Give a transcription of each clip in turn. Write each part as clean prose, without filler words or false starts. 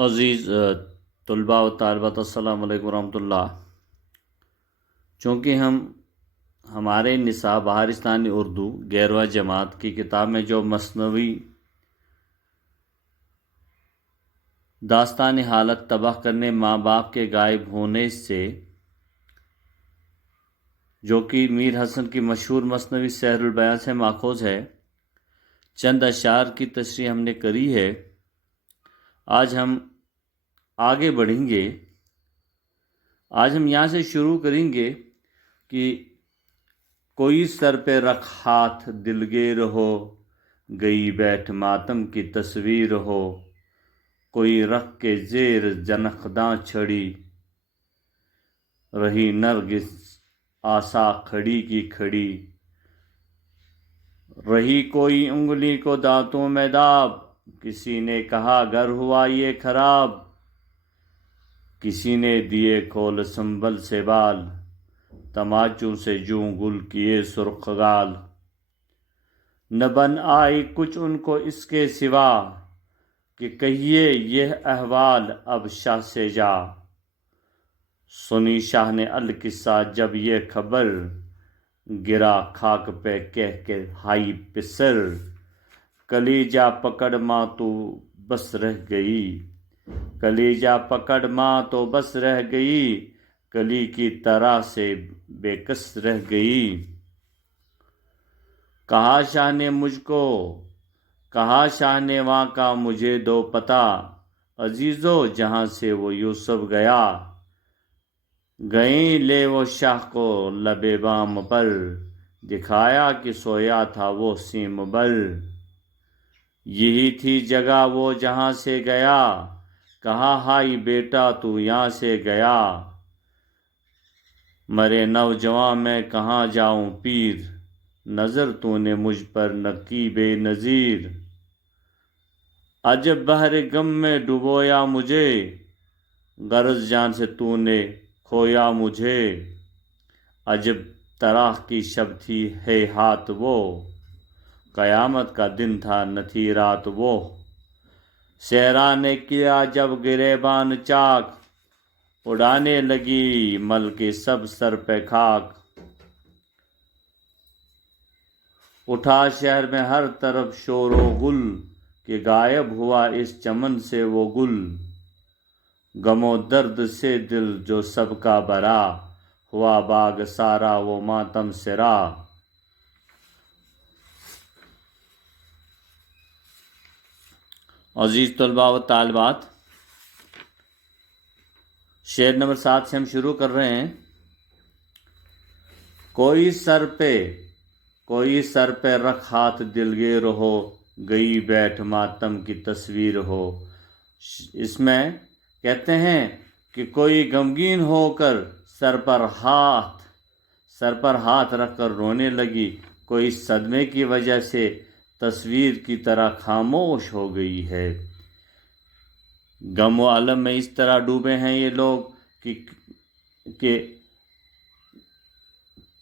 عزیز طلباء و طالبات السلام علیکم ورحمۃ اللہ۔ چونکہ ہمارے نصاب بہارستانی اردو گیرواں جماعت کی کتاب میں جو مثنوی داستان حالت تباہ کرنے ماں باپ کے غائب ہونے سے، جو کہ میر حسن کی مشہور مثنوی سحر البیاں سے ماخوذ ہے، چند اشعار کی تشریح ہم نے کری ہے۔ آج ہم آگے بڑھیں گے۔ آج ہم یہاں سے شروع کریں گے کہ کوئی سر پہ رکھ ہاتھ دلگیر ہو، گئی بیٹھ ماتم کی تصویر ہو، کوئی رکھ کے زیر جنخداں چھڑی، رہی نرگس آسا کھڑی کی کھڑی، رہی کوئی انگلی کو دانتوں میں داب، کسی نے کہا گھر ہوا یہ خراب، کسی نے دیے کھول سنبل سے بال، تماچوں سے جوں گل کیے سرخ گال، نہ بن آئی کچھ ان کو اس کے سوا، کہ کہیے یہ احوال اب شاہ سے جا، سنی شاہ نے القصہ جب یہ خبر، گرا خاک پہ کہہ کے ہائی پسر، کلیجہ پکڑ ماں تو بس رہ گئی، کلیجہ پکڑ ماں تو بس رہ گئی، کلی کی طرح سے بے کس رہ گئی، کہا شاہ نے مجھ کو، کہا شاہ نے وہاں کا مجھے دو پتہ، عزیزو جہاں سے وہ یوسف گیا، گئیں لے وہ شاہ کو لب بام پر، دکھایا کہ سویا تھا وہ سیم بر، یہی تھی جگہ وہ جہاں سے گیا، کہا ہائی بیٹا تو یہاں سے گیا، مرے نوجواں میں کہاں جاؤں پیر، نظر تو نے مجھ پر نہ کی بے نظیر، عجب بحر غم میں ڈبویا مجھے، غرض جان سے تو نے کھویا مجھے، عجب طرح کی شب تھی ہیہات وہ، قیامت کا دن تھا نہ تھی رات وہ، صحرا نے کیا جب گریبان چاک، اڑانے لگی مل کے سب سر پہ خاک، اٹھا شہر میں ہر طرف شور و غل، کہ غائب ہوا اس چمن سے وہ گل، غم و درد سے دل جو سب کا بھرا، ہوا باغ سارا وہ ماتم سرا۔ عزیز طلباء و طالبات، شعر نمبر 7 سے ہم شروع کر رہے ہیں۔ کوئی سر پہ رکھ ہاتھ دلگیر ہو، گئی بیٹھ ماتم کی تصویر ہو۔ اس میں کہتے ہیں کہ کوئی غمگین ہو کر سر پر ہاتھ رکھ کر رونے لگی، کوئی صدمے کی وجہ سے تصویر کی طرح خاموش ہو گئی ہے۔ غم و الم میں اس طرح ڈوبے ہیں یہ لوگ کہ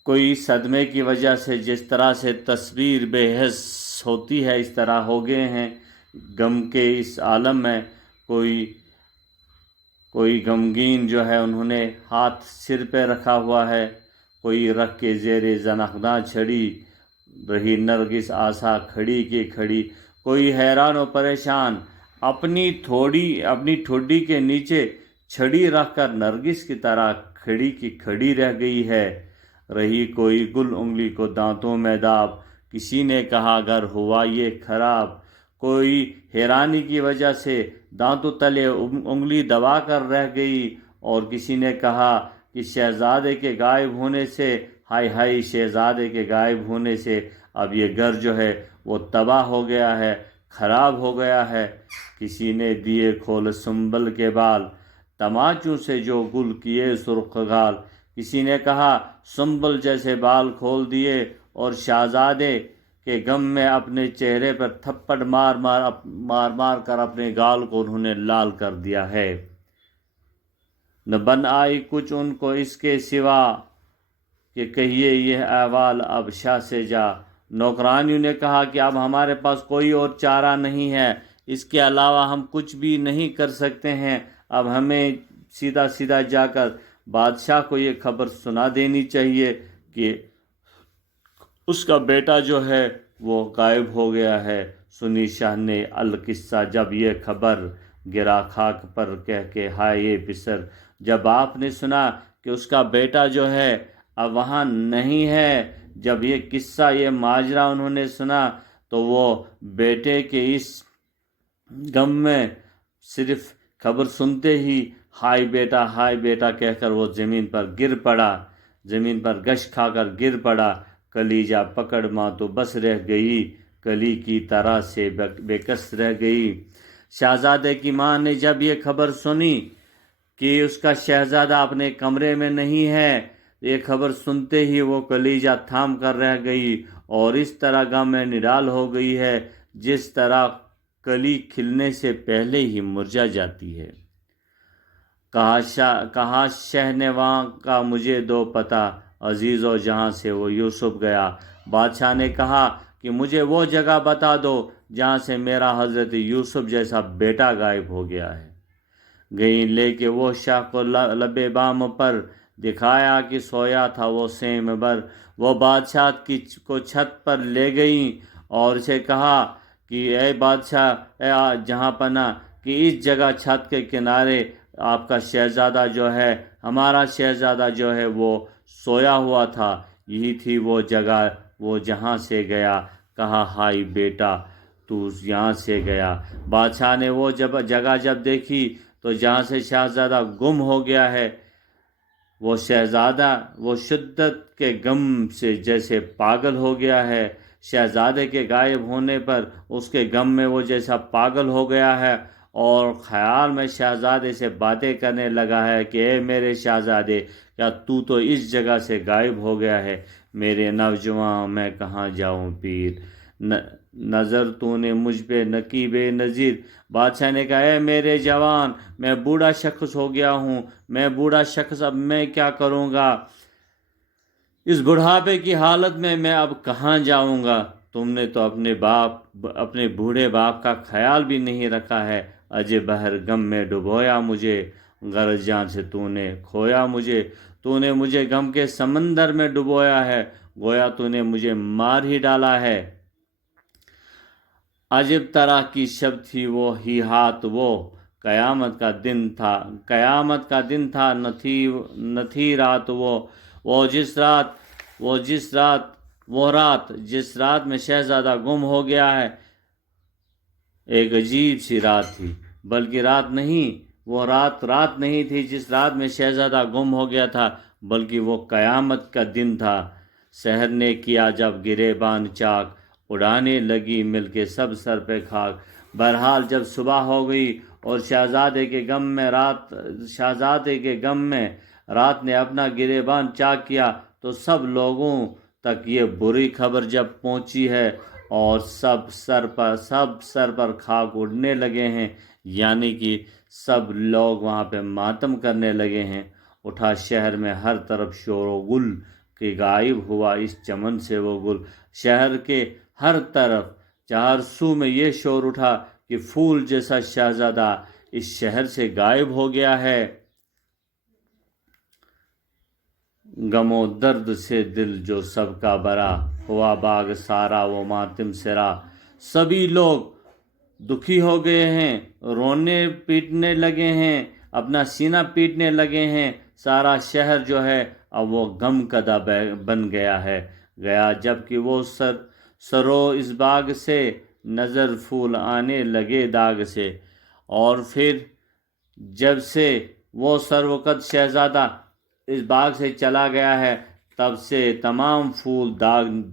کوئی صدمے کی وجہ سے جس طرح سے تصویر بے حس ہوتی ہے اس طرح ہو گئے ہیں۔ غم کے اس عالم میں کوئی غمگین جو ہے انہوں نے ہاتھ سر پہ رکھا ہوا ہے، کوئی رکھ کے زیر زنخداں چھڑی، رہی نرگس آسا کھڑی کی کھڑی، کوئی حیران و پریشان اپنی ٹھوڈی کے نیچے چھڑی رکھ کر نرگس کی طرح کھڑی کی کھڑی رہ گئی ہے، رہی کوئی گل انگلی کو دانتوں میں داب، کسی نے کہا گھر ہوا یہ خراب، کوئی حیرانی کی وجہ سے دانتوں تلے انگلی دبا کر رہ گئی، اور کسی نے کہا کہ شہزادے کے غائب ہونے سے، ہائی ہائی شہزادے کے غائب ہونے سے اب یہ گھر جو ہے وہ تباہ ہو گیا ہے، خراب ہو گیا ہے، کسی نے دیے کھول سنبل کے بال، تماچوں سے جو گل کیے سرخ گال، کسی نے کہا سنبل جیسے بال کھول دیے، اور شہزادے کے غم میں اپنے چہرے پر تھپڑ مار کر اپنے گال کو انہوں نے لال کر دیا ہے۔ نہ بن آئی کچھ ان کو اس کے سوا، کہ کہیے یہ احوال اب شاہ سے جا، نوکرانیوں نے کہا کہ اب ہمارے پاس کوئی اور چارہ نہیں ہے، اس کے علاوہ ہم کچھ بھی نہیں کر سکتے ہیں. اب ہمیں سیدھا سیدھا جا کر بادشاہ کو یہ خبر سنا دینی چاہیے کہ اس کا بیٹا جو ہے وہ غائب ہو گیا ہے. سنی شاہ نے القصہ جب یہ خبر گرا خاک پر کہہ کے ہائے یہ بسر. جب آپ نے سنا کہ اس کا بیٹا جو ہے اب وہاں نہیں ہے، جب یہ قصہ یہ ماجرا انہوں نے سنا تو وہ بیٹے کے اس غم میں صرف خبر سنتے ہی ہائے بیٹا کہہ کر وہ زمین پر گر پڑا، زمین پر گش کھا کر گر پڑا. کلیجہ پکڑ ماں تو بس رہ گئی، کلی کی طرح سے بے کس رہ گئی. شہزادے کی ماں نے جب یہ خبر سنی کہ اس کا شہزادہ اپنے کمرے میں نہیں ہے، یہ خبر سنتے ہی وہ کلیجہ تھام کر رہ گئی اور اس طرح غم میں نڈال ہو گئی ہے جس طرح کلی کھلنے سے پہلے ہی مرجھا جاتی ہے. کہا شہنواں کا مجھے دو پتہ، عزیز و جہاں سے وہ یوسف گیا. بادشاہ نے کہا کہ مجھے وہ جگہ بتا دو جہاں سے میرا حضرت یوسف جیسا بیٹا غائب ہو گیا ہے. گئی لے کے وہ شاہ کو لبے بام پر دکھایا کہ سویا تھا وہ سیم بر. وہ بادشاہ کو چھت پر لے گئیں اور اسے کہا کہ اے بادشاہ اے جہاں پناہ کہ اس جگہ چھت کے کنارے آپ کا شہزادہ جو ہے، ہمارا شہزادہ جو ہے وہ سویا ہوا تھا. یہی تھی وہ جگہ وہ جہاں سے گیا. کہا ہائی بیٹا تو یہاں سے گیا. بادشاہ نے وہ جگہ جب دیکھی تو جہاں سے شہزادہ گم ہو گیا ہے، وہ شہزادہ وہ شدت کے غم سے جیسے پاگل ہو گیا ہے. شہزادے کے غائب ہونے پر اس کے غم میں وہ جیسا پاگل ہو گیا ہے اور خیال میں شہزادے سے باتیں کرنے لگا ہے کہ اے میرے شہزادے، کیا تو اس جگہ سے غائب ہو گیا ہے؟ میرے نوجوان میں کہاں جاؤں پیر، نظر تو نے مجھ پہ نقیب نظیر. بادشاہ نے کہا اے میرے جوان، میں بوڑھا شخص ہو گیا ہوں، میں بوڑھا شخص، اب میں کیا کروں گا؟ اس بڑھاپے کی حالت میں اب کہاں جاؤں گا؟ تم نے تو اپنے بوڑھے باپ کا خیال بھی نہیں رکھا ہے. اجے بہر غم میں ڈبویا مجھے، غرض جان سے تو نے کھویا مجھے. تو نے مجھے غم کے سمندر میں ڈبویا ہے، گویا تو نے مجھے مار ہی ڈالا ہے. عجب طرح کی شب تھی وہ ہی ہاتھ، وہ قیامت کا دن تھا نہ تھی رات. وہ رات جس رات میں شہزادہ گم ہو گیا ہے ایک عجیب سی رات تھی. بلکہ رات نہیں تھی جس رات میں شہزادہ گم ہو گیا تھا، بلکہ وہ قیامت کا دن تھا. سحر نے کیا جب گریبان چاک، اڑانے لگی مل کے سب سر پہ خاک. بہرحال جب صبح ہو گئی اور شہزادے کے غم میں رات نے اپنا گریبان چاک کیا تو سب لوگوں تک یہ بری خبر جب پہنچی ہے اور سب سر پر خاک اڑنے لگے ہیں، یعنی کہ سب لوگ وہاں پہ ماتم کرنے لگے ہیں. اٹھا شہر میں ہر طرف شور و گل کہ غائب ہوا اس چمن سے وہ گل. شہر کے ہر طرف چار سو میں یہ شور اٹھا کہ پھول جیسا شہزادہ اس شہر سے غائب ہو گیا ہے. غم و درد سے دل جو سب کا بھرا، ہوا باغ سارا وہ ماتم سرا. سبھی لوگ دکھی ہو گئے ہیں، رونے پیٹنے لگے ہیں، اپنا سینہ پیٹنے لگے ہیں. سارا شہر جو ہے اب وہ غم کدہ بن گیا ہے. جبکہ وہ سرو اس باغ سے نظر پھول آنے لگے داغ سے. اور پھر جب سے وہ سروقت شہزادہ اس باغ سے چلا گیا ہے تب سے تمام پھول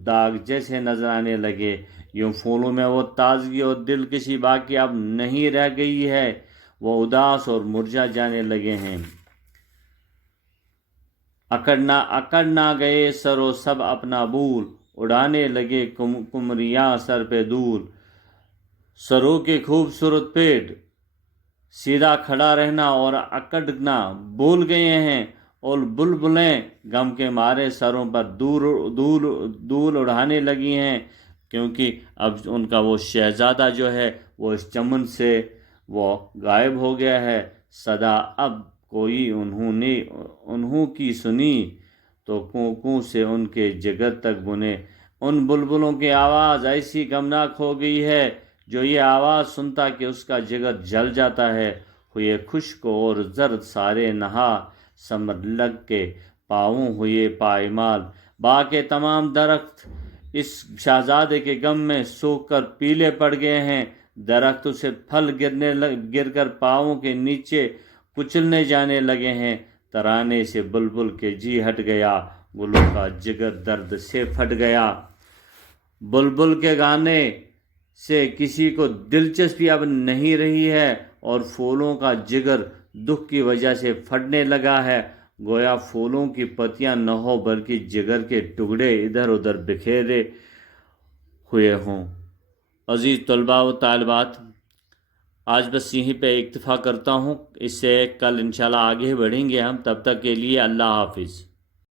داغ جیسے نظر آنے لگے. یوں پھولوں میں وہ تازگی اور دلکشی باقی اب نہیں رہ گئی ہے، وہ اداس اور مرجھا جانے لگے ہیں. اکڑ نہ گئے سرو سب اپنا بول، اڑانے لگے کمریاں سر پہ دول. سرو کے خوبصورت پیٹ سیدھا کھڑا رہنا اور اکڑنا بھول گئے ہیں اور بلبلیں غم کے مارے سروں پر دول اڑانے لگی ہیں، کیونکہ اب ان کا وہ شہزادہ جو ہے وہ اس چمن سے وہ غائب ہو گیا ہے۔ صدا اب کوئی انہوں کی سنی تو کوں سے ان کے جگر تک بنے۔ ان بلبلوں کی آواز ایسی غمناک ہو گئی ہے جو یہ آواز سنتا کہ اس کا جگر جل جاتا ہے۔ ہوئے خشک اور زرد سارے نہا سمر لگ کے پاؤں ہوئے پائمال۔ باغ کے تمام درخت اس شہزادے کے غم میں سوکھ کر پیلے پڑ گئے ہیں۔ درختوں سے پھل گر کر پاؤں کے نیچے کچلنے جانے لگے ہیں۔ ترانے سے بلبل کے جی ہٹ گیا، گلوں کا جگر درد سے پھٹ گیا۔ بلبل کے گانے سے کسی کو دلچسپی اب نہیں رہی ہے اور پھولوں کا جگر دکھ کی وجہ سے پھٹنے لگا ہے۔ گویا پھولوں کی پتیاں نہ ہو بلکہ جگر کے ٹکڑے ادھر ادھر بکھیرے ہوئے ہوں۔ عزیز طلباء و طالبات، آج بس یہیں پہ اکتفا کرتا ہوں، اس سے کل انشاءاللہ آگے بڑھیں گے ہم۔ تب تک کے لیے اللہ حافظ۔